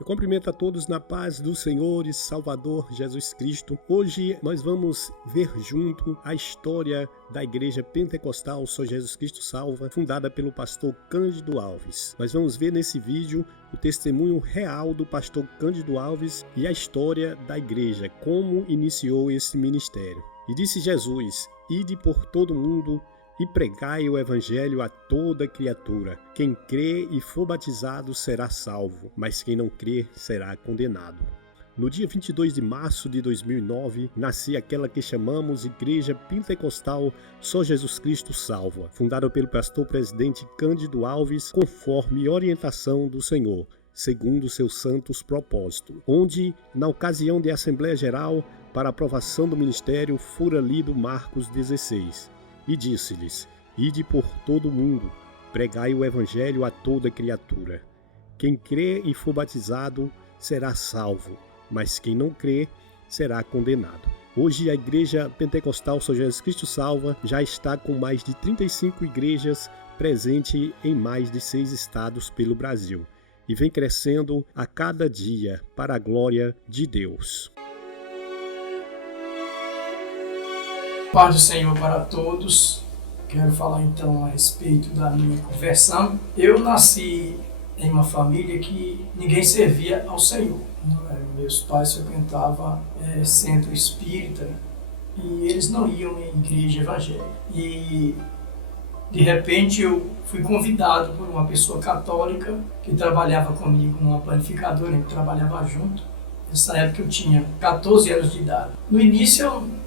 Eu cumprimento a todos na paz do Senhor e Salvador Jesus Cristo. Hoje nós vamos ver junto a história da Igreja Pentecostal Só Jesus Cristo Salva, fundada pelo pastor Cândido Alves. Nós vamos ver nesse vídeo o testemunho real do pastor Cândido Alves e a história da igreja, como iniciou esse ministério. E disse Jesus: "Ide por todo mundo e pregai o evangelho a toda criatura. Quem crê e for batizado será salvo, mas quem não crê será condenado." No dia 22 de março de 2009, nascia aquela que chamamos Igreja Pentecostal Só Jesus Cristo Salva, fundada pelo pastor presidente Cândido Alves, conforme orientação do Senhor, segundo seus santos propósitos, onde, na ocasião de Assembleia Geral, para aprovação do ministério, fora lido Marcos 16. E disse-lhes: "Ide por todo o mundo, pregai o evangelho a toda criatura. Quem crê e for batizado será salvo, mas quem não crê será condenado." Hoje a Igreja Pentecostal Só Jesus Cristo Salva já está com mais de 35 igrejas presentes em mais de 6 estados pelo Brasil e vem crescendo a cada dia para a glória de Deus. Paz do Senhor para todos. Quero falar então a respeito da minha conversão. Eu nasci em uma família que ninguém servia ao Senhor. Meus pais frequentavam centro espírita e eles não iam em igreja evangélica. E de repente eu fui convidado por uma pessoa católica que trabalhava comigo numa panificadora, a gente trabalhava junto. Nessa época eu tinha 14 anos de idade. No início eu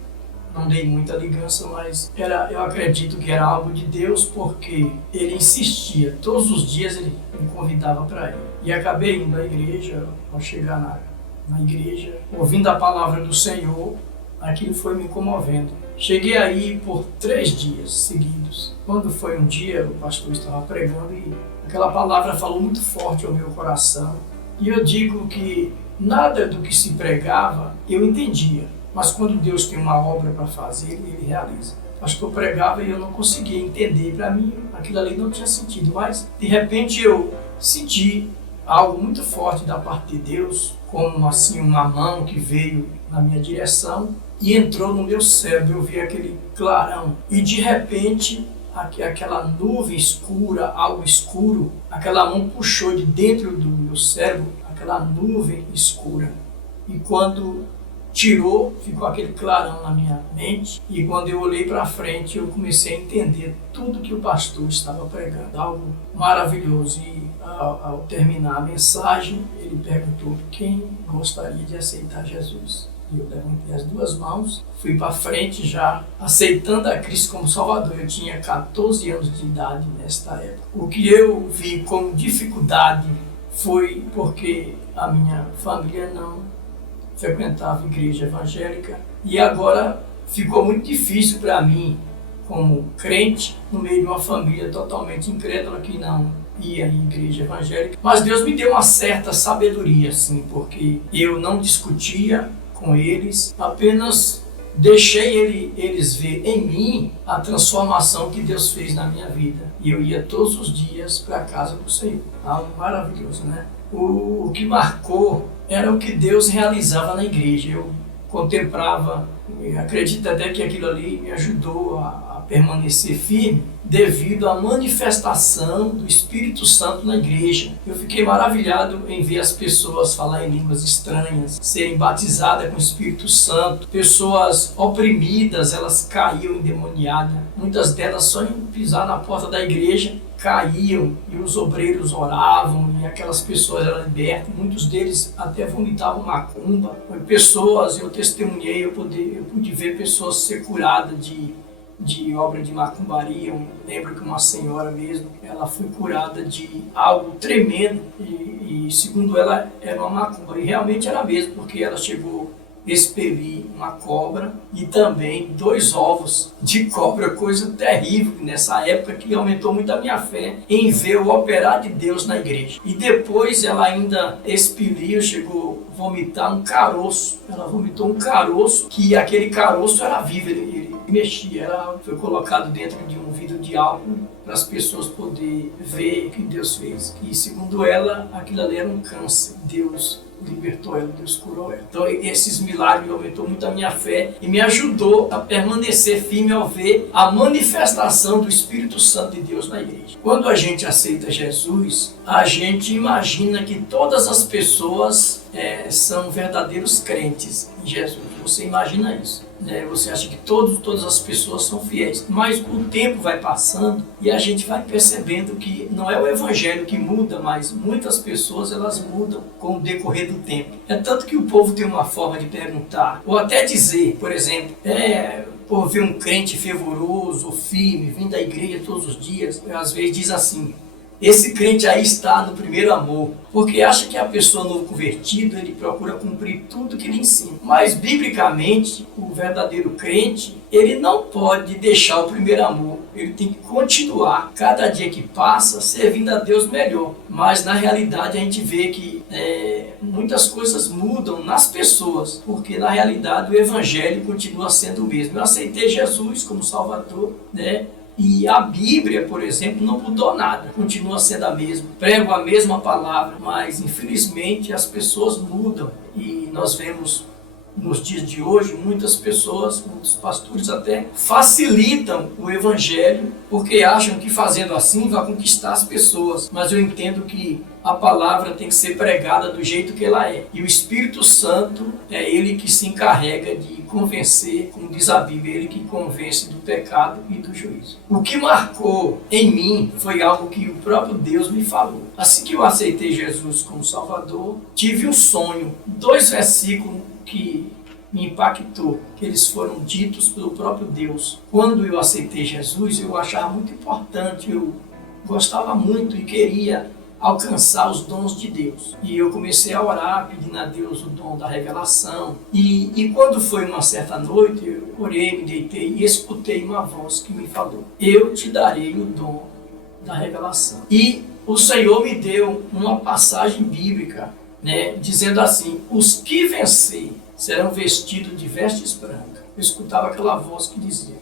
não dei muita ligança, mas eu acredito que era algo de Deus, porque ele insistia, todos os dias ele me convidava para ir. E acabei indo à igreja. Ao chegar na igreja, ouvindo a palavra do Senhor, aquilo foi me comovendo. Cheguei aí por 3 dias seguidos. Quando foi um dia, o pastor estava pregando e aquela palavra falou muito forte ao meu coração. E eu digo que nada do que se pregava eu entendia. Mas quando Deus tem uma obra para fazer, Ele realiza. O pastor pregava e eu não conseguia entender. Para mim, aquilo ali não tinha sentido. Mas, de repente, eu senti algo muito forte da parte de Deus, como assim uma mão que veio na minha direção e entrou no meu cérebro. Eu vi aquele clarão. E, de repente, aquela nuvem escura, algo escuro, aquela mão puxou de dentro do meu cérebro aquela nuvem escura. E quando tirou, ficou aquele clarão na minha mente, e quando eu olhei para frente eu comecei a entender tudo que o pastor estava pregando, algo maravilhoso. E ao terminar a mensagem ele perguntou quem gostaria de aceitar Jesus, e eu levantei as 2 mãos, fui para frente já aceitando a Cristo como Salvador. Eu tinha 14 anos de idade nesta época. O que eu vi como dificuldade foi porque a minha família não frequentava igreja evangélica, e agora ficou muito difícil para mim, como crente, no meio de uma família totalmente incrédula que não ia em igreja evangélica. Mas Deus me deu uma certa sabedoria, assim, porque eu não discutia com eles, apenas deixei eles ver em mim a transformação que Deus fez na minha vida. E eu ia todos os dias para a casa do Senhor. Algo maravilhoso, né? O que marcou era o que Deus realizava na igreja. Eu contemplava, acredito até que aquilo ali me ajudou a permanecer firme, devido à manifestação do Espírito Santo na igreja. Eu fiquei maravilhado em ver as pessoas falar em línguas estranhas, serem batizadas com o Espírito Santo. Pessoas oprimidas, elas caíam endemoniadas. Muitas delas só em pisar na porta da igreja caíam, e os obreiros oravam e aquelas pessoas eram libertas. Muitos deles até vomitavam macumba. Eu testemunhei, eu pude ver pessoas ser curadas de obra de macumbaria. Eu lembro que uma senhora mesmo, ela foi curada de algo tremendo e segundo ela era uma macumba, e realmente era mesmo, porque ela chegou a expelir uma cobra e também 2 ovos de cobra, coisa terrível nessa época, que aumentou muito a minha fé em ver o operar de Deus na igreja. E depois ela ainda expeliu, chegou a vomitar um caroço. Ela vomitou um caroço, que aquele caroço era vivo, ele mexia, foi colocado dentro de um vidro de álcool para as pessoas poderem ver o que Deus fez. E segundo ela, aquilo ali era um câncer. Deus libertou ela, Deus curou ela. Então esses milagres aumentou muito a minha fé e me ajudou a permanecer firme ao ver a manifestação do Espírito Santo de Deus na igreja. Quando a gente aceita Jesus, a gente imagina que todas as pessoas são verdadeiros crentes em Jesus. Você imagina isso, né? Você acha que todas as pessoas são fiéis, mas o tempo vai passando e a gente vai percebendo que não é o evangelho que muda, mas muitas pessoas elas mudam com o decorrer do tempo. É tanto que o povo tem uma forma de perguntar, ou até dizer, por exemplo, por ver um crente fervoroso, firme, vindo da igreja todos os dias, às vezes diz assim: esse crente aí está no primeiro amor, porque acha que a pessoa novo convertido, ele procura cumprir tudo que ele ensina. Mas, biblicamente, o verdadeiro crente, ele não pode deixar o primeiro amor. Ele tem que continuar, cada dia que passa, servindo a Deus melhor. Mas, na realidade, a gente vê que muitas coisas mudam nas pessoas, porque, na realidade, o evangelho continua sendo o mesmo. Eu aceitei Jesus como Salvador, né? E a Bíblia, por exemplo, não mudou nada, continua sendo a mesma. Prego a mesma palavra, mas infelizmente as pessoas mudam. E nós vemos nos dias de hoje muitas pessoas, muitos pastores até facilitam o evangelho porque acham que fazendo assim vai conquistar as pessoas. Mas eu entendo que a palavra tem que ser pregada do jeito que ela é. E o Espírito Santo é ele que se encarrega de convencer, como diz a Bíblia, ele que convence do pecado e do juízo. O que marcou em mim foi algo que o próprio Deus me falou. Assim que eu aceitei Jesus como Salvador, tive um sonho, 2 versículos que me impactou, que eles foram ditos pelo próprio Deus. Quando eu aceitei Jesus, eu achava muito importante, eu gostava muito e queria alcançar os dons de Deus. E eu comecei a orar, pedindo a Deus o dom da revelação. E quando foi uma certa noite, eu orei, me deitei e escutei uma voz que me falou: eu te darei o dom da revelação. E o Senhor me deu uma passagem bíblica, né, dizendo assim: os que vencerem serão vestidos de vestes brancas. Eu escutava aquela voz que dizia: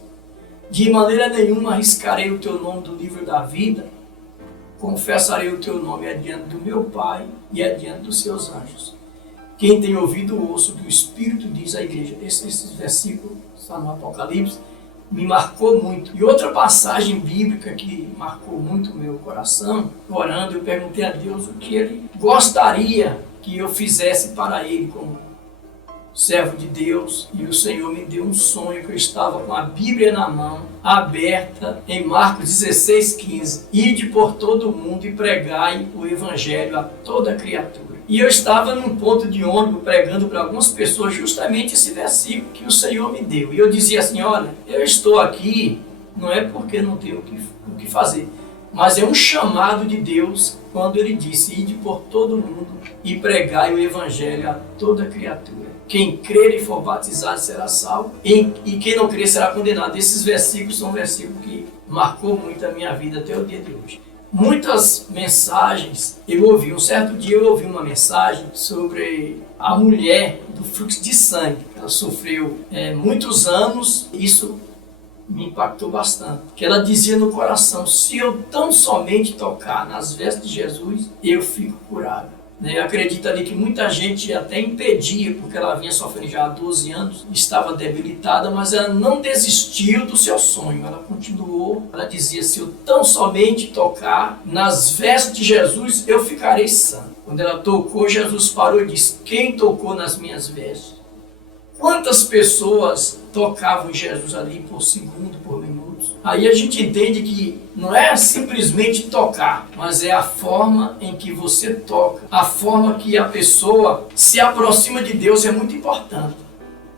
de maneira nenhuma arriscarei o teu nome do livro da vida, confessarei o teu nome adiante do meu Pai e adiante dos seus anjos. Quem tem ouvido ouça o que o Espírito diz à igreja. Esse versículo está no Apocalipse, me marcou muito. E outra passagem bíblica que marcou muito o meu coração, orando, eu perguntei a Deus o que Ele gostaria que eu fizesse para Ele como servo de Deus. E o Senhor me deu um sonho que eu estava com a Bíblia na mão, aberta em Marcos 16:15. Ide por todo o mundo e pregai o Evangelho a toda criatura. E eu estava num ponto de ônibus pregando para algumas pessoas justamente esse versículo que o Senhor me deu. E eu dizia assim: olha, eu estou aqui, não é porque não tenho o que fazer, mas é um chamado de Deus quando Ele disse: ide por todo mundo e pregai o Evangelho a toda criatura. Quem crer e for batizado será salvo, e quem não crer será condenado. Esses versículos são versículos que marcou muito a minha vida até o dia de hoje. Muitas mensagens eu ouvi. Um certo dia eu ouvi uma mensagem sobre a mulher do fluxo de sangue. Ela sofreu muitos anos, isso me impactou bastante. Que ela dizia no coração: se eu tão somente tocar nas vestes de Jesus, eu fico curada. Eu acredito ali que muita gente até impedia, porque ela vinha sofrendo já há 12 anos, estava debilitada, mas ela não desistiu do seu sonho, ela continuou. Ela dizia: se eu tão somente tocar nas vestes de Jesus, eu ficarei sã. Quando ela tocou, Jesus parou e disse: quem tocou nas minhas vestes? Quantas pessoas tocavam em Jesus ali por segundo, por minutos? Aí a gente entende que não é simplesmente tocar, mas é a forma em que você toca. A forma que a pessoa se aproxima de Deus é muito importante.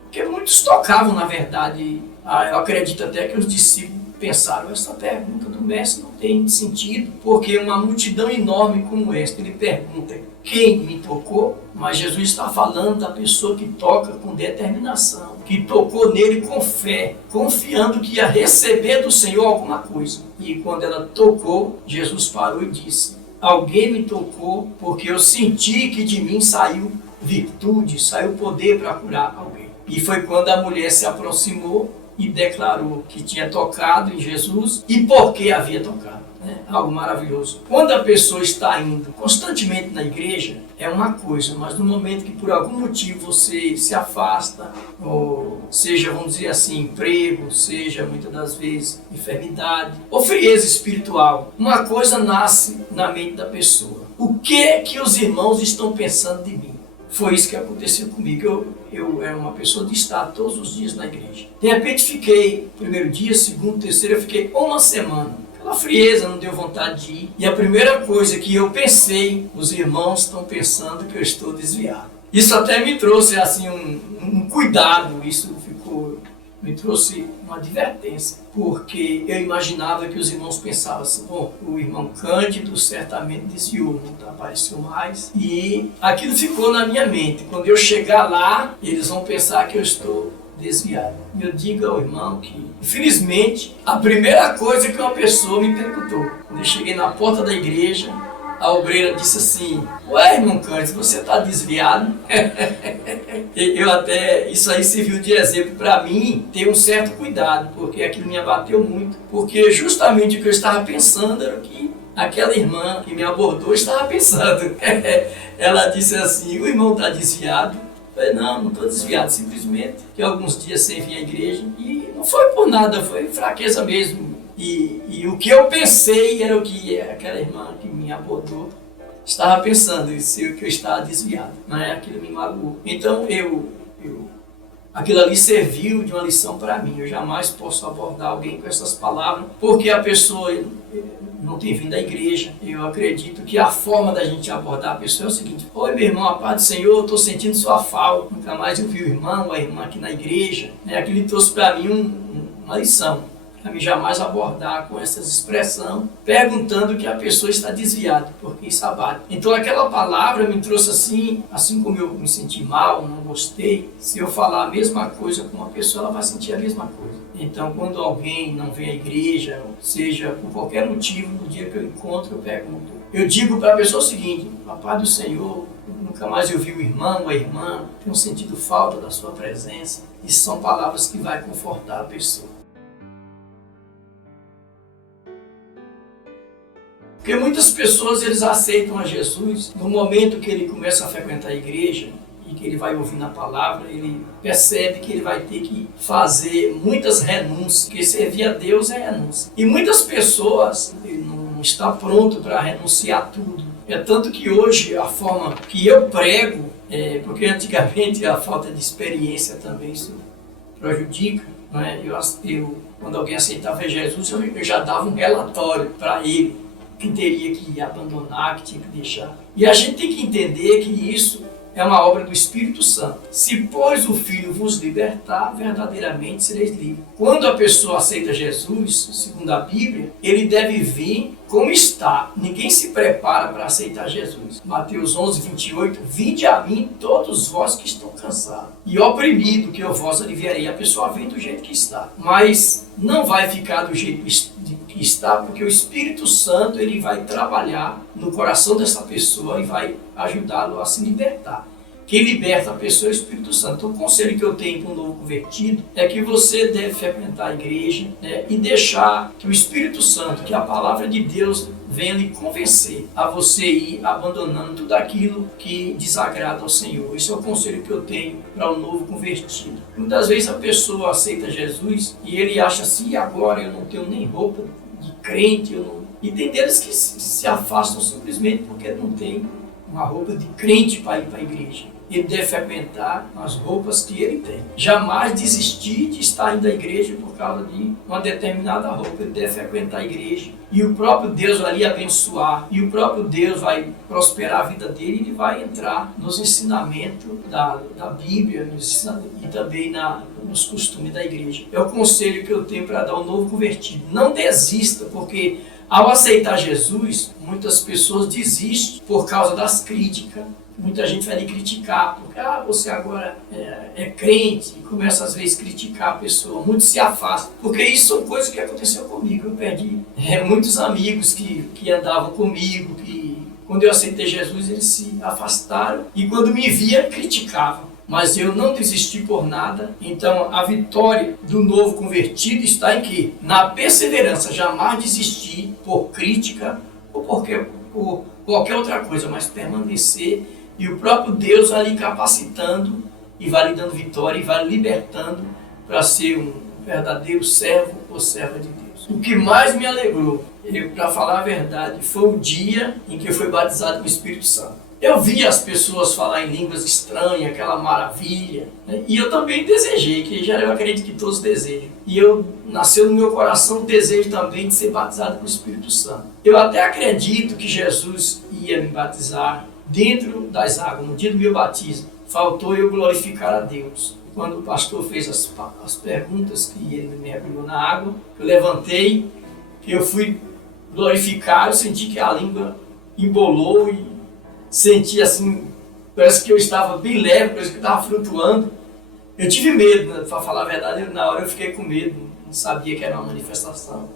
Porque muitos tocavam, na verdade. Eu acredito até que os discípulos pensaram: essa pergunta do mestre não tem sentido, porque uma multidão enorme como esta, ele pergunta: quem me tocou? Mas Jesus está falando da pessoa que toca com determinação, que tocou nele com fé, confiando que ia receber do Senhor alguma coisa. E quando ela tocou, Jesus parou e disse: alguém me tocou porque eu senti que de mim saiu virtude, saiu poder para curar alguém. E foi quando a mulher se aproximou e declarou que tinha tocado em Jesus e por que havia tocado. né? Algo maravilhoso. Quando a pessoa está indo constantemente na igreja, é uma coisa, mas no momento que por algum motivo você se afasta, ou seja, vamos dizer assim, emprego, seja muitas das vezes enfermidade, ou frieza espiritual, uma coisa nasce na mente da pessoa. O que os irmãos estão pensando de mim? Foi isso que aconteceu comigo. Eu era uma pessoa de estar todos os dias na igreja. De repente fiquei, primeiro dia, segundo, terceiro, eu fiquei uma semana. Aquela frieza, não deu vontade de ir. E a primeira coisa que eu pensei, os irmãos estão pensando que eu estou desviado. Isso até me trouxe assim um cuidado, me trouxe uma advertência, porque eu imaginava que os irmãos pensavam assim, bom, o irmão Cândido certamente desviou, não apareceu mais, e aquilo ficou na minha mente. Quando eu chegar lá, eles vão pensar que eu estou desviado. E eu digo ao irmão que, infelizmente, a primeira coisa que uma pessoa me perguntou, quando eu cheguei na porta da igreja, a obreira disse assim, ué, irmão Cândido, você está desviado? Isso aí serviu de exemplo para mim, ter um certo cuidado, porque aquilo me abateu muito, porque justamente o que eu estava pensando era o que aquela irmã que me abordou estava pensando. Ela disse assim, o irmão está desviado? Eu falei, não estou desviado, simplesmente que alguns dias sem vir à igreja, e não foi por nada, foi fraqueza mesmo. E o que eu pensei era o que aquela irmã que me abordou estava pensando, que eu estava desviado, né? Aquilo me magoou. Então aquilo ali serviu de uma lição para mim. Eu jamais posso abordar alguém com essas palavras, porque a pessoa não tem vindo à igreja. Eu acredito que a forma da gente abordar a pessoa é o seguinte, oi meu irmão, a paz do Senhor, eu estou sentindo sua falta, nunca mais eu vi o irmão ou a irmã aqui na igreja. Aquilo trouxe para mim uma lição. A mim jamais abordar com essas expressões, perguntando que a pessoa está desviada, porque isso abate. Então aquela palavra me trouxe assim como eu me senti mal, não gostei, se eu falar a mesma coisa com uma pessoa, ela vai sentir a mesma coisa. Então quando alguém não vem à igreja, seja por qualquer motivo, no dia que eu encontro, eu pergunto. Eu digo para a pessoa o seguinte, a paz do Senhor, nunca mais eu vi o irmão ou a irmã, tenho sentido falta da sua presença. Isso são palavras que vão confortar a pessoa. Porque muitas pessoas eles aceitam a Jesus no momento que ele começa a frequentar a igreja e que ele vai ouvindo a palavra, ele percebe que ele vai ter que fazer muitas renúncias, porque servir a Deus é renúncia. E muitas pessoas não estão prontas para renunciar tudo. É tanto que hoje a forma que eu prego, porque antigamente a falta de experiência também isso prejudica, não é? Quando alguém aceitava Jesus, eu já dava um relatório para ele, que teria que abandonar, que tinha que deixar. E a gente tem que entender que isso é uma obra do Espírito Santo. Se, pois, o Filho vos libertar, verdadeiramente sereis livres. Quando a pessoa aceita Jesus, segundo a Bíblia, ele deve vir como está. Ninguém se prepara para aceitar Jesus. Mateus 11, 28, vinde a mim todos vós que estão cansados e oprimidos, que eu vos aliviarei. A pessoa vem do jeito que está, mas não vai ficar do jeito que está, porque o Espírito Santo ele vai trabalhar no coração dessa pessoa e vai ajudá-lo a se libertar. Quem liberta a pessoa é o Espírito Santo. Então, o conselho que eu tenho para um novo convertido é que você deve frequentar a igreja, né, e deixar que o Espírito Santo, que a palavra de Deus, venha lhe convencer a você ir abandonando tudo aquilo que desagrada ao Senhor. Esse é o conselho que eu tenho para um novo convertido. Muitas vezes a pessoa aceita Jesus e ele acha assim, agora eu não tenho nem roupa de crente, E tem deles que se afastam simplesmente porque não tem uma roupa de crente para ir para a igreja. Ele deve frequentar as roupas que ele tem. Jamais desistir de estar indo à igreja por causa de uma determinada roupa. Ele deve frequentar a igreja. E o próprio Deus vai lhe abençoar. E o próprio Deus vai prosperar a vida dele. E ele vai entrar nos ensinamentos da Bíblia e também nos costumes da igreja. É o conselho que eu tenho para dar ao novo convertido. Não desista, porque ao aceitar Jesus, muitas pessoas desistem por causa das críticas. Muita gente vai lhe criticar, porque você agora é crente, e começa às vezes a criticar a pessoa, muitos se afastam, porque isso são coisas que aconteceu comigo. Eu perdi muitos amigos que andavam comigo, que quando eu aceitei Jesus eles se afastaram, e quando me via criticavam. mas eu não desisti por nada. Então a vitória do novo convertido está em quê? Na perseverança, jamais desistir por crítica ou por qualquer outra coisa, mas permanecer, e o próprio Deus vai lhe capacitando e vai lhe dando vitória e vai lhe libertando para ser um verdadeiro servo ou serva de Deus. O que mais me alegrou, para falar a verdade, foi o dia em que eu fui batizado com o Espírito Santo. Eu via as pessoas falar em línguas estranhas, aquela maravilha, né? E eu também desejei, que já eu acredito que todos desejam. E nasceu no meu coração o desejo também de ser batizado com o Espírito Santo. Eu até acredito que Jesus ia me batizar dentro das águas, no dia do meu batismo. Faltou eu glorificar a Deus. Quando o pastor fez as perguntas que ele me mergulhou na água, eu levantei, eu fui glorificar, eu senti que a língua embolou e senti assim, parece que eu estava bem leve, parece que eu estava flutuando. Eu tive medo, né? Para falar a verdade, na hora eu fiquei com medo, não sabia que era uma manifestação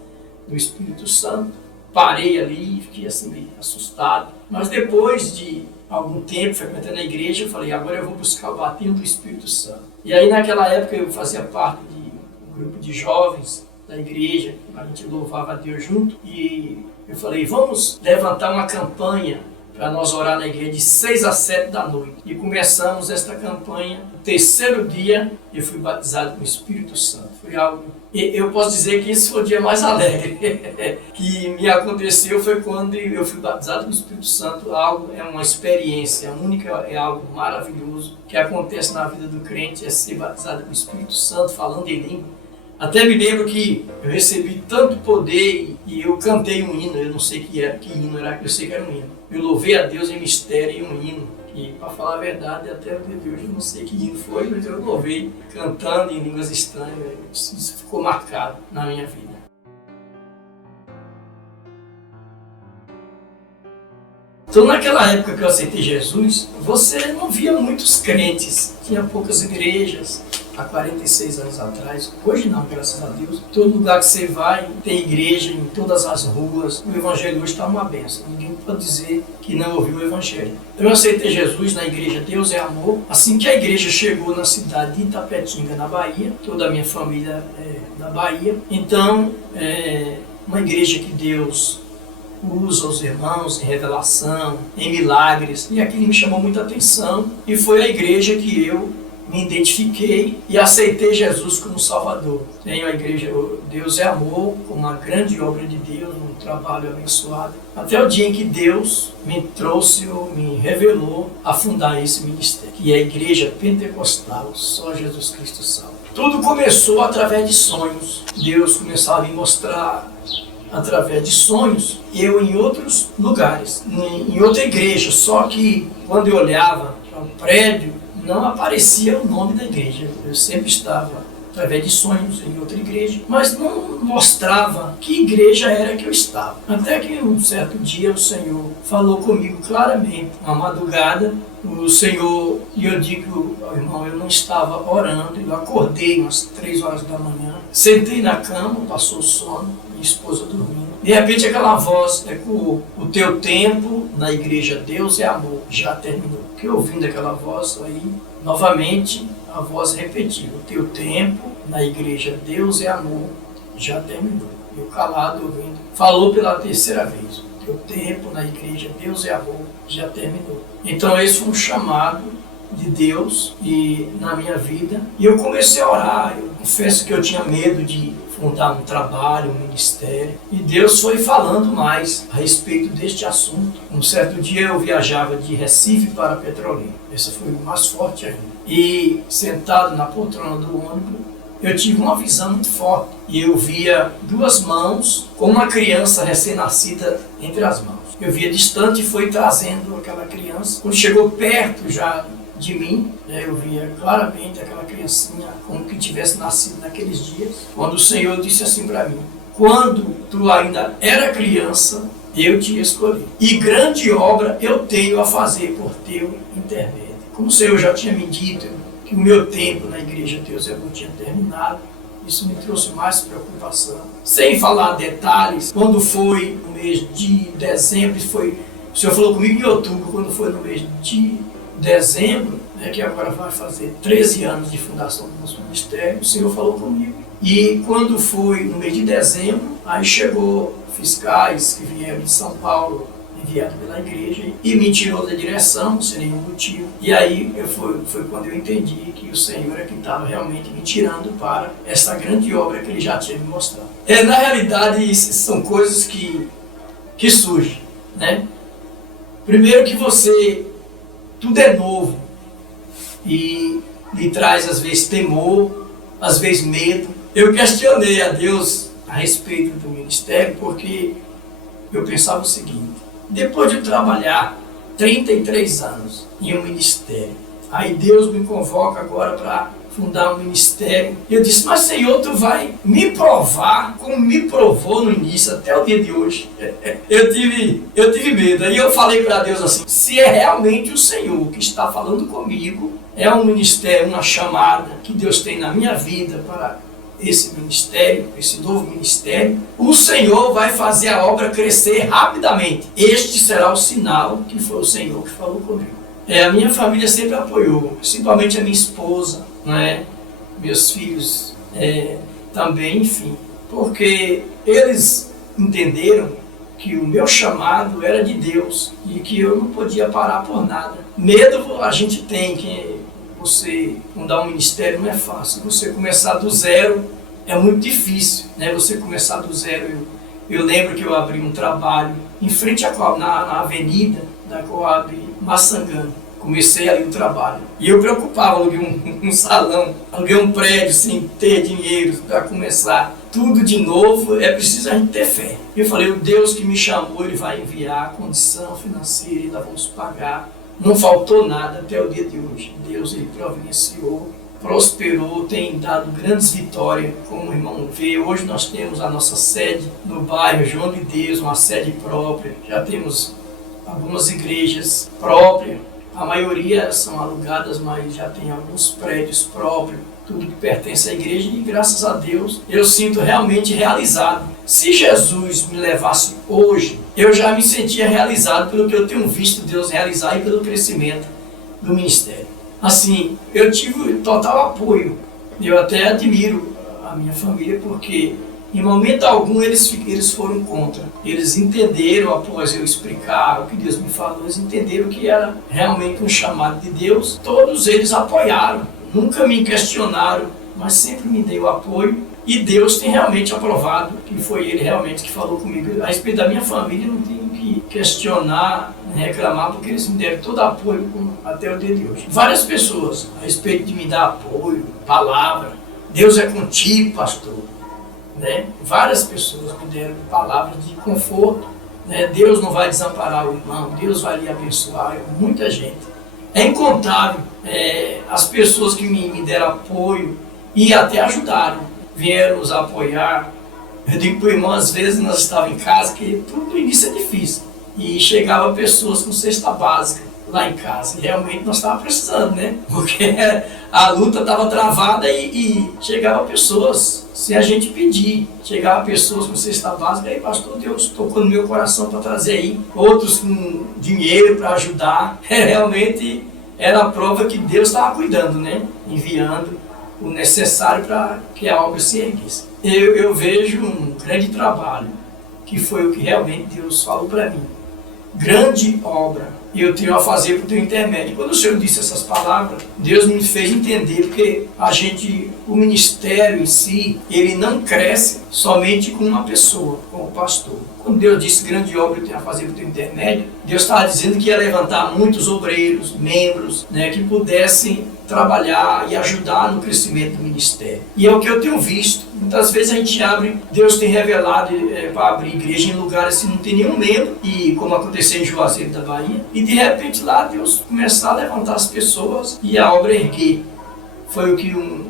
do Espírito Santo. Parei ali, fiquei assim meio assustado. Mas depois de algum tempo frequentando a igreja, eu falei, agora eu vou buscar o batismo do Espírito Santo. E aí naquela época eu fazia parte de um grupo de jovens da igreja, a gente louvava a Deus junto, e eu falei, vamos levantar uma campanha para nós orar na igreja de 6 a 7 da noite. E começamos esta campanha. No terceiro dia, eu fui batizado com o Espírito Santo. Foi algo... Eu posso dizer que esse foi o dia mais alegre que me aconteceu, foi quando eu fui batizado com o Espírito Santo. É uma experiência única, é algo maravilhoso que acontece na vida do crente, é ser batizado com o Espírito Santo, falando em língua. Até me lembro que eu recebi tanto poder e eu cantei um hino, eu não sei que hino era, eu sei que era um hino. Eu louvei a Deus em mistério e um hino. E, para falar a verdade, até o dia de hoje eu não sei que hino foi, mas eu louvei cantando em línguas estranhas. Isso ficou marcado na minha vida. Então, naquela época que eu aceitei Jesus, você não via muitos crentes. Tinha poucas igrejas, há 46 anos atrás. Hoje não, graças a Deus. Todo lugar que você vai, tem igreja em todas as ruas. O Evangelho hoje está uma bênção. Ninguém pode dizer que não ouviu o Evangelho. Eu aceitei Jesus na igreja Deus é Amor. Assim que a igreja chegou na cidade de Itapetinga, na Bahia, toda a minha família é da Bahia. Então, uma igreja que Deus usa os irmãos em revelação, em milagres. E aquilo me chamou muita atenção. E foi a igreja que eu me identifiquei e aceitei Jesus como Salvador. Tenho a igreja Deus é Amor, com uma grande obra de Deus, um trabalho abençoado. Até o dia em que Deus me trouxe ou me revelou a fundar esse ministério, que é a Igreja Pentecostal, só Jesus Cristo salva. Tudo começou através de sonhos. Deus começava a me mostrar através de sonhos, eu em outros lugares, em outra igreja, só que quando eu olhava para o prédio, não aparecia o nome da igreja. Eu sempre estava através de sonhos em outra igreja, mas não mostrava que igreja era que eu estava. Até que um certo dia o Senhor falou comigo claramente, uma madrugada, o Senhor, e eu digo, irmão, eu não estava orando, eu acordei umas 3 horas da manhã, sentei na cama, passou sono, minha esposa dormindo. De repente aquela voz ecoou, o teu tempo na igreja Deus é Amor, já terminou. Que ouvindo aquela voz aí, novamente a voz repetiu, o teu tempo na igreja Deus é Amor, já terminou. Eu calado ouvindo, falou pela 3ª vez, o teu tempo na igreja Deus é Amor, já terminou. Então esse foi um chamado de Deus e na minha vida, e eu comecei a orar. Eu confesso que eu tinha medo de fundar um trabalho, um ministério, e Deus foi falando mais a respeito deste assunto. Um certo dia eu viajava de Recife para Petrolina, esse foi o mais forte ainda, e sentado na poltrona do ônibus, eu tive uma visão muito forte, e eu via 2 mãos com uma criança recém-nascida entre as mãos. Eu via distante e foi trazendo aquela criança. Quando chegou perto já de mim, eu via claramente aquela criancinha como que tivesse nascido naqueles dias. Quando o Senhor disse assim para mim, quando tu ainda era criança, eu te escolhi. E grande obra eu tenho a fazer por teu intermédio. Como o Senhor já tinha me dito que o meu tempo na igreja Deus não tinha terminado, isso me trouxe mais preocupação. Sem falar detalhes, quando foi no mês de dezembro, o Senhor falou comigo em outubro, quando foi no mês de dezembro, né, que agora vai fazer 13 anos de fundação do nosso ministério. O Senhor falou comigo. E quando foi no mês de dezembro, aí chegou fiscais que vieram de São Paulo, enviado pela igreja, e me tirou da direção, sem nenhum motivo. E aí foi quando eu entendi que o Senhor é que estava realmente me tirando para essa grande obra que Ele já tinha me mostrado. Na realidade, são coisas que surgem, né? Primeiro que tudo é novo e lhe traz às vezes temor, às vezes medo. Eu questionei a Deus a respeito do ministério porque eu pensava o seguinte: depois de trabalhar 33 anos em um ministério, aí Deus me convoca agora para fundar um ministério. E eu disse: mas Senhor, tu vai me provar como me provou no início até o dia de hoje. Eu tive medo. Aí eu falei para Deus assim: se é realmente o Senhor que está falando comigo, é um ministério, uma chamada que Deus tem na minha vida para esse ministério, esse novo ministério, o Senhor vai fazer a obra crescer rapidamente. Este será o sinal que foi o Senhor que falou comigo. A minha família sempre apoiou, principalmente a minha esposa, né? Meus filhos também, enfim, porque eles entenderam que o meu chamado era de Deus e que eu não podia parar por nada. Medo a gente tem, que você fundar um ministério não é fácil. Você começar do zero é muito difícil, né? Você começar do zero. Eu lembro que eu abri um trabalho em frente na avenida da Coab Maçangana. Comecei ali o trabalho. E eu preocupava, aluguei um salão, aluguei um prédio sem ter dinheiro para começar tudo de novo. É preciso a gente ter fé. Eu falei: o Deus que me chamou, Ele vai enviar a condição financeira, ainda vamos pagar. Não faltou nada até o dia de hoje. Deus, Ele providenciou, prosperou, tem dado grandes vitórias, como o irmão vê. Hoje nós temos a nossa sede no bairro João de Deus, uma sede própria. Já temos algumas igrejas próprias. A maioria são alugadas, mas já tem alguns prédios próprios, tudo que pertence à igreja, e graças a Deus eu sinto realmente realizado. Se Jesus me levasse hoje, eu já me sentia realizado pelo que eu tenho visto Deus realizar e pelo crescimento do ministério. Assim, eu tive total apoio. Eu até admiro a minha família, porque em momento algum eles foram contra. Eles entenderam, após eu explicar o que Deus me falou, eles entenderam que era realmente um chamado de Deus. Todos eles apoiaram, nunca me questionaram, mas sempre me deu apoio. E Deus tem realmente aprovado que foi Ele realmente que falou comigo. A respeito da minha família, não tenho que questionar, reclamar, porque eles me deram todo apoio até o dia de hoje. Várias pessoas, a respeito de me dar apoio, palavra: Deus é contigo, pastor. Várias pessoas me deram palavras de conforto. Deus não vai desamparar o irmão, Deus vai lhe abençoar. Muita gente. É incontável as pessoas que me deram apoio e até ajudaram, vieram nos apoiar. Eu digo para o irmão, às vezes nós estávamos em casa, que tudo no início é difícil, e chegava pessoas com cesta básica lá em casa, e realmente nós estávamos precisando, porque a luta estava travada e chegava pessoas sem a gente pedir, chegava pessoas com cesta básica. Aí, pastor, Deus tocou no meu coração para trazer aí, outros com dinheiro para ajudar. Realmente era a prova que Deus estava cuidando, enviando o necessário para que a obra se erguesse. Eu vejo um grande trabalho, que foi o que realmente Deus falou para mim. Grande obra eu tenho a fazer por teu intermédio. Quando o Senhor disse essas palavras, Deus me fez entender, porque o ministério em si, ele não cresce somente com uma pessoa, com o pastor. Quando Deus disse grande obra eu tenho a fazer por teu intermédio, Deus estava dizendo que ia levantar muitos obreiros, membros, que pudessem trabalhar e ajudar no crescimento do ministério. E é o que eu tenho visto. Muitas vezes a gente abre, Deus tem revelado para abrir igreja em lugares que não tem nenhum membro, e como aconteceu em Juazeiro da Bahia, e de repente lá Deus começar a levantar as pessoas e a obra erguer. Foi o que eu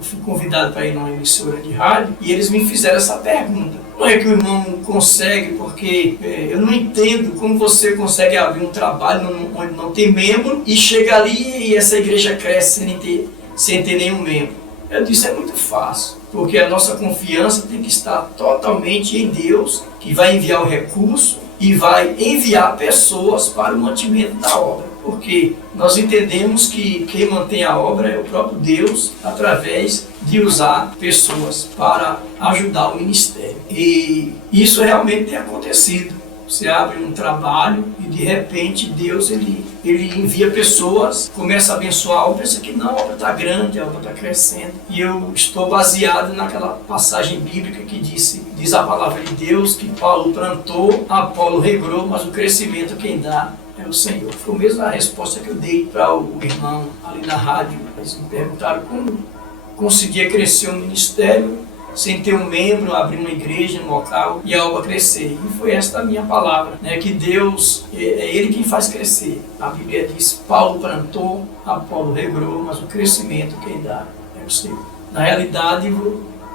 fui convidado para ir numa emissora de rádio, e eles me fizeram essa pergunta: não é que o irmão consegue, porque eu não entendo como você consegue abrir um trabalho onde não tem membro e chega ali e essa igreja cresce sem ter nenhum membro. Eu disse: é muito fácil, porque a nossa confiança tem que estar totalmente em Deus, que vai enviar o recurso e vai enviar pessoas para o mantimento da obra. porque nós entendemos que quem mantém a obra é o próprio Deus, através de usar pessoas para ajudar o ministério. E isso realmente tem acontecido. Você abre um trabalho e de repente Deus ele envia pessoas, começa a abençoar a obra, pensa que não, a obra está grande, a obra está crescendo. E eu estou baseado naquela passagem bíblica que diz a palavra de Deus, que Paulo plantou, Apolo regrou, mas o crescimento quem dá é o Senhor. Foi mesmo a resposta que eu dei para o irmão ali na rádio. Eles me perguntaram como conseguia crescer um ministério sem ter um membro, abrir uma igreja, um local e a obra crescer. E foi esta a minha palavra, né? Que Deus, é Ele quem faz crescer. A Bíblia diz, Paulo plantou, Apolo regrou, mas o crescimento quem dá é o Senhor. Na realidade,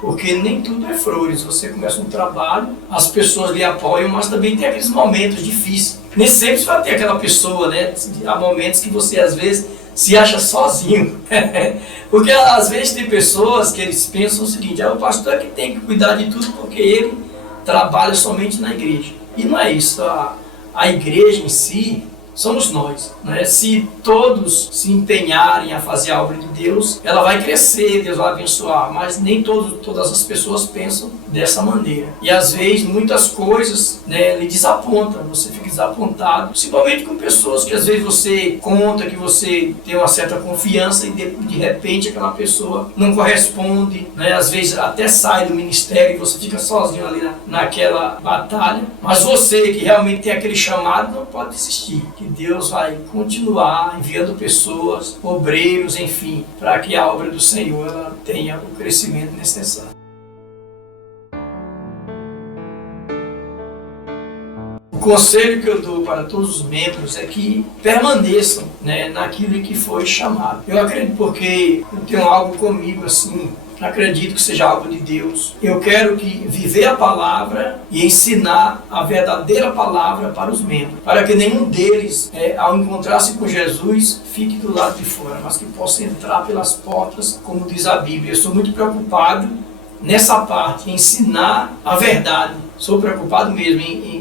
porque nem tudo é flores. Você começa um trabalho, as pessoas lhe apoiam, mas também tem aqueles momentos difíceis. Nem sempre você vai ter aquela pessoa, né? Há momentos que você, às vezes, se acha sozinho. Porque às vezes tem pessoas que eles pensam o seguinte, o pastor é que tem que cuidar de tudo porque ele trabalha somente na igreja. E não é isso. A igreja em si somos nós, né? Se todos se empenharem a fazer a obra de Deus, ela vai crescer, Deus vai abençoar, mas nem todas as pessoas pensam dessa maneira. E às vezes muitas coisas, né, lhe desapontam, você fica desapontado, principalmente com pessoas que às vezes você conta, que você tem uma certa confiança e de repente aquela pessoa não corresponde, né? Às vezes até sai do ministério e você fica sozinho ali naquela batalha, mas você que realmente tem aquele chamado não pode desistir, que Deus vai continuar enviando pessoas, obreiros, enfim, para que a obra do Senhor ela tenha o crescimento necessário. O conselho que eu dou para todos os membros é que permaneçam, né, naquilo em que foi chamado. Eu acredito porque eu tenho algo comigo assim, acredito que seja algo de Deus. Eu quero viver a palavra e ensinar a verdadeira palavra para os membros, para que nenhum deles, ao encontrar-se com Jesus, fique do lado de fora, mas que possa entrar pelas portas, como diz a Bíblia. Eu sou muito preocupado nessa parte, em ensinar a verdade. Sou preocupado mesmo em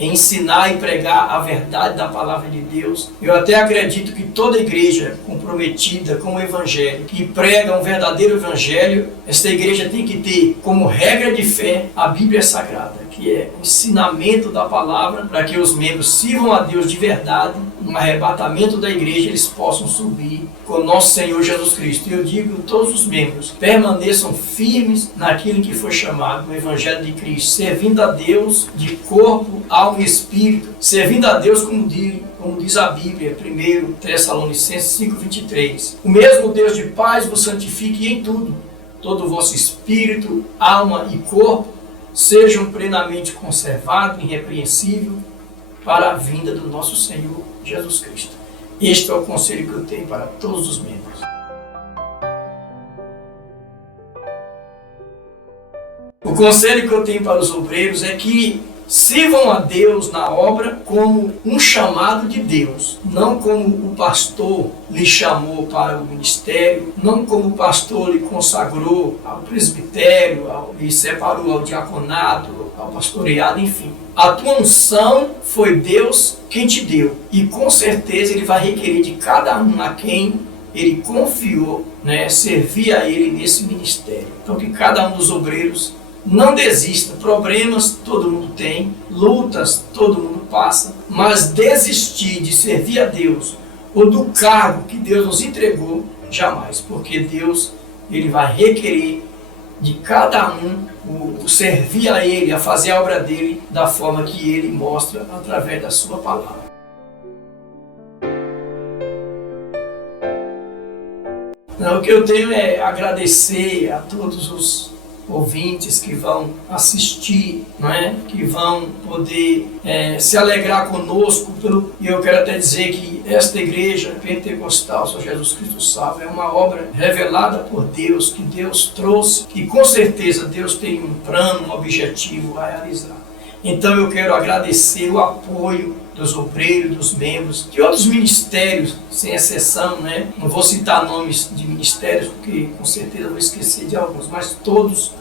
ensinar e pregar a verdade da palavra de Deus. Eu até acredito que toda igreja comprometida com o Evangelho, que prega um verdadeiro Evangelho, esta igreja tem que ter como regra de fé a Bíblia Sagrada, que é o ensinamento da palavra, para que os membros sirvam a Deus de verdade, no arrebatamento da igreja eles possam subir com o nosso Senhor Jesus Cristo. E eu digo a todos os membros, permaneçam firmes naquilo que foi chamado no Evangelho de Cristo, servindo a Deus de corpo, alma e espírito, servindo a Deus como diz a Bíblia, 1 Tessalonicenses 5:23. O mesmo Deus de paz vos santifique em tudo, todo o vosso espírito, alma e corpo sejam plenamente conservados, irrepreensível, para a vinda do nosso Senhor Jesus Cristo. Este é o conselho que eu tenho para todos os membros. O conselho que eu tenho para os obreiros é que sirvam a Deus na obra como um chamado de Deus, não como o pastor lhe chamou para o ministério, não como o pastor lhe consagrou ao presbitério, lhe separou ao diaconato, ao pastoreado, enfim. A tua unção foi Deus quem te deu, e com certeza Ele vai requerer de cada um a quem Ele confiou, né, servir a Ele nesse ministério. Então que cada um dos obreiros não desista. Problemas todo mundo tem, lutas todo mundo passa, mas desistir de servir a Deus ou do cargo que Deus nos entregou, jamais, porque Deus ele vai requerer de cada um o servir a Ele, a fazer a obra dele da forma que Ele mostra através da sua palavra. O que eu tenho é agradecer a todos os ouvintes que vão assistir, não é? Que vão poder se alegrar conosco. E eu quero até dizer que esta igreja pentecostal, São Jesus Cristo Salva, é uma obra revelada por Deus, que Deus trouxe, que com certeza Deus tem um plano, um objetivo a realizar. Então eu quero agradecer o apoio dos obreiros, dos membros, de outros ministérios, sem exceção, né? Não vou citar nomes de ministérios, porque com certeza vou esquecer de alguns, mas todos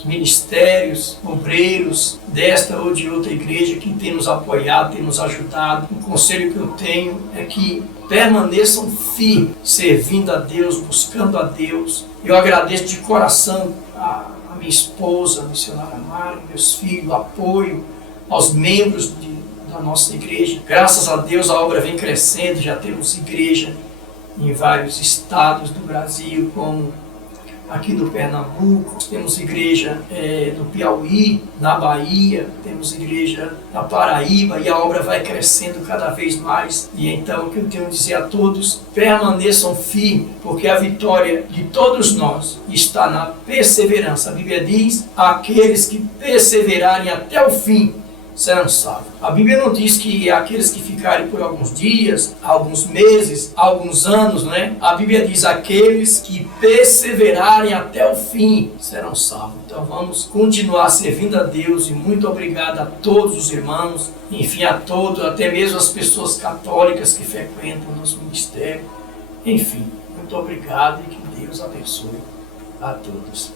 os ministérios, obreiros desta ou de outra igreja que tem nos apoiado, tem nos ajudado. O conselho que eu tenho é que permaneçam firmes, servindo a Deus, buscando a Deus. Eu agradeço de coração a minha esposa, a missionária Mari, meus filhos, o apoio aos membros da nossa igreja. Graças a Deus a obra vem crescendo, já temos igreja em vários estados do Brasil, como aqui no Pernambuco, temos igreja no Piauí, na Bahia, temos igreja na Paraíba, e a obra vai crescendo cada vez mais. E então o que eu tenho a dizer a todos: permaneçam firmes, porque a vitória de todos nós está na perseverança. A Bíblia diz: aqueles que perseverarem até o fim serão salvos. A Bíblia não diz que aqueles que ficarem por alguns dias, alguns meses, alguns anos, né? A Bíblia diz: aqueles que perseverarem até o fim serão salvos. Então vamos continuar servindo a Deus, e muito obrigado a todos os irmãos, enfim, a todos, até mesmo as pessoas católicas que frequentam o nosso ministério. Enfim, muito obrigado e que Deus abençoe a todos.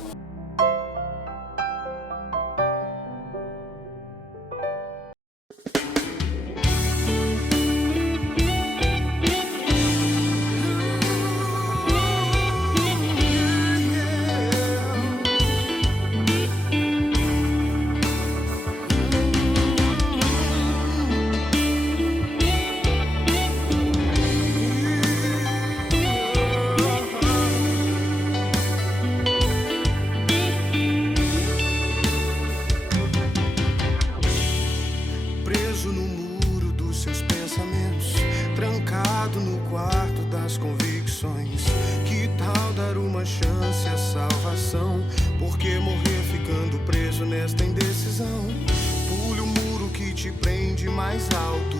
Trancado no quarto das convicções, que tal dar uma chance à salvação? Por que morrer ficando preso nesta indecisão? Pule o muro que te prende mais alto,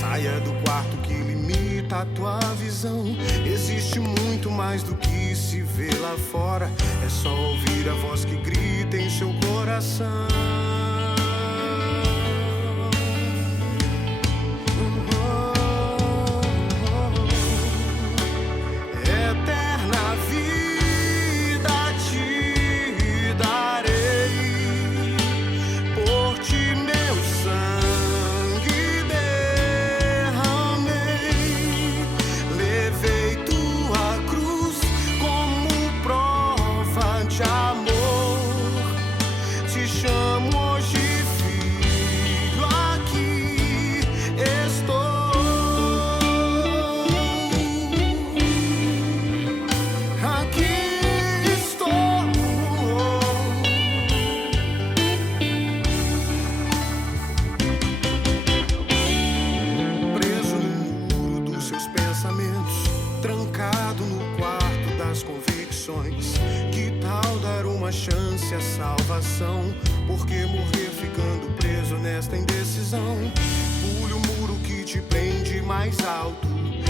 saia do quarto que limita a tua visão. Existe muito mais do que se vê lá fora, é só ouvir a voz que grita em seu coração. Trancado no quarto das convicções, que tal dar uma chance à salvação? Por que morrer ficando preso nesta indecisão? Pule o muro que te prende mais alto,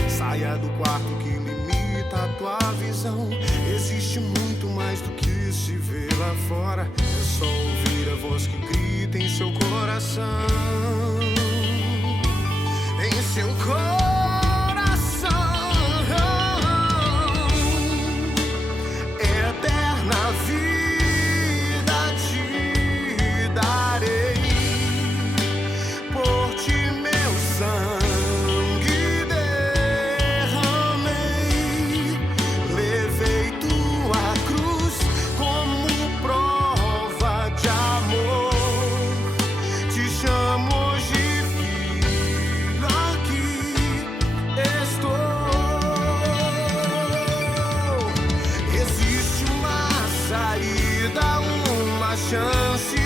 saia do quarto que limita a tua visão. Existe muito mais do que se vê lá fora, é só ouvir a voz que grita em seu coração. Em seu coração. Chance